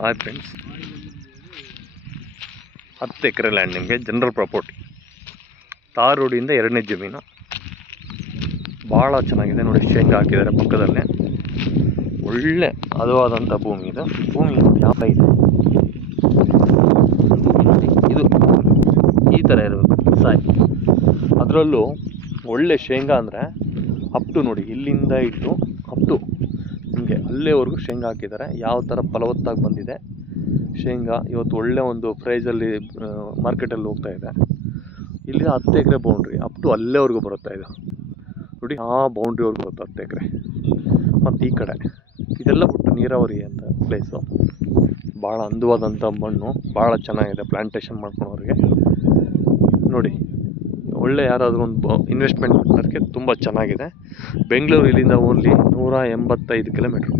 Hi friends, 10 ಎಕರೆ land ನಿಮಗೆ general property. ತಾರ್ ರೋಡಿಂದ 2ನೇ ಜಮೀನು. ಭಾಳ ಚೆನ್ನಾಗಿದೆ ನೋಡಿ. ಶೇಂಗಾ ಹಾಕಿದ್ದಾರೆ ಪಕ್ಕದಲ್ಲೇ. ಒಳ್ಳೆ ಹದವಾದಂಥ ಭೂಮಿ ಇದು. ಭೂಮಿ ನೋಡಿ ಯಾವ ಇದೆ, ಇದು ಈ ಥರ ಇರಬೇಕು ಸಾಯಿ. ಅದರಲ್ಲೂ ಒಳ್ಳೆ ಶೇಂಗಾ ಅಂದರೆ ಅಪ್ ಟು ನೋಡಿ, ಇಲ್ಲಿಂದ ಇಟ್ಟು ಅಪ್ ಟು ನಿಮಗೆ ಅಲ್ಲೇವರೆಗೂ ಶೇಂಗಾ ಹಾಕಿದ್ದಾರೆ. ಯಾವ ಥರ ಫಲವತ್ತಾಗಿ ಬಂದಿದೆ ಶೇಂಗಾ. ಇವತ್ತು ಒಳ್ಳೆ ಒಂದು ಪ್ರೈಸಲ್ಲಿ ಮಾರ್ಕೆಟಲ್ಲಿ ಹೋಗ್ತಾ ಇದೆ. ಇಲ್ಲಿ 10 ಎಕರೆ ಬೌಂಡ್ರಿ ಅಪ್ ಟು ಅಲ್ಲೇವರೆಗೂ ಬರುತ್ತಾ ಇದೆ ನೋಡಿ. ಆ ಬೌಂಡ್ರಿವರೆಗೂ ಬರುತ್ತೆ 10 ಎಕರೆ. ಮತ್ತು ಈ ಕಡೆ ಇದೆಲ್ಲ ಬಿಟ್ಟು ನೀರಾವರಿ ಅಂತ ಪ್ಲೇಸು. ಭಾಳ ಅಂದವಾದಂಥ ಮಣ್ಣು, ಭಾಳ ಚೆನ್ನಾಗಿದೆ ಪ್ಲ್ಯಾಂಟೇಷನ್ ಮಾಡ್ಕೊಳೋರಿಗೆ ನೋಡಿ. ಒಳ್ಳೆ ಯಾರಾದರೂ ಒಂದು ಇನ್ವೆಸ್ಟ್ಮೆಂಟ್ ಮಾಡೋಕ್ಕೆ ತುಂಬ ಚೆನ್ನಾಗಿದೆ. ಬೆಂಗಳೂರು ಇಲ್ಲಿಂದ ಓನ್ಲಿ 185 ಕಿಲೋಮೀಟ್ರು.